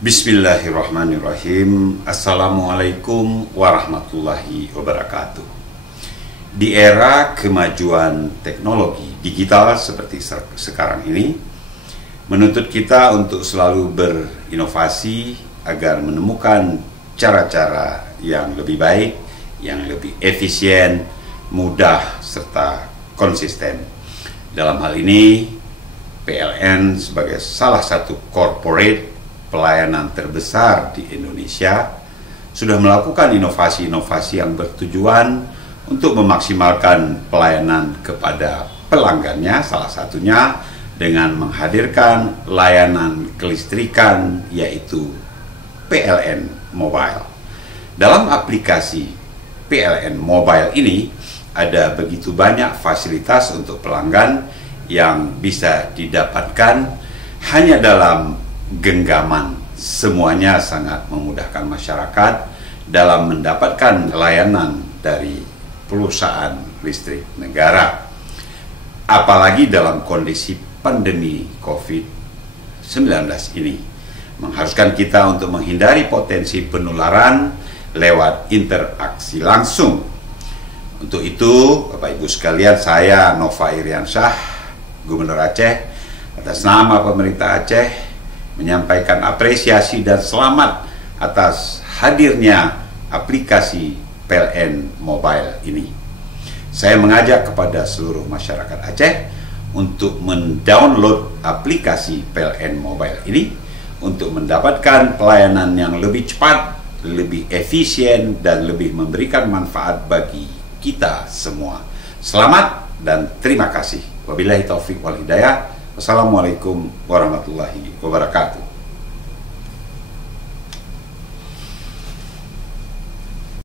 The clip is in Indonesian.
Bismillahirrahmanirrahim. Assalamualaikum warahmatullahi wabarakatuh. Di era kemajuan teknologi digital seperti sekarang ini, menuntut kita untuk selalu berinovasi agar menemukan cara-cara yang lebih baik, yang lebih efisien, mudah, serta konsisten. Dalam hal ini, PLN sebagai salah satu corporate pelayanan terbesar di Indonesia sudah melakukan inovasi-inovasi yang bertujuan untuk memaksimalkan pelayanan kepada pelanggannya, salah satunya dengan menghadirkan layanan kelistrikan yaitu PLN Mobile. Dalam aplikasi PLN Mobile ini ada begitu banyak fasilitas untuk pelanggan yang bisa didapatkan hanya dalam genggaman. Semuanya sangat memudahkan masyarakat dalam mendapatkan layanan dari perusahaan listrik negara. Apalagi dalam kondisi pandemi COVID-19 ini, mengharuskan kita untuk menghindari potensi penularan lewat interaksi langsung. Untuk itu, Bapak Ibu sekalian, saya Nova Iriansyah, Gubernur Aceh, atas nama pemerintah Aceh menyampaikan apresiasi dan selamat atas hadirnya aplikasi PLN Mobile ini. Saya mengajak kepada seluruh masyarakat Aceh untuk mendownload aplikasi PLN Mobile ini untuk mendapatkan pelayanan yang lebih cepat, lebih efisien, dan lebih memberikan manfaat bagi kita semua. Selamat dan terima kasih. Wabillahi taufiq wal hidayah. Wassalamualaikum warahmatullahi wabarakatuh.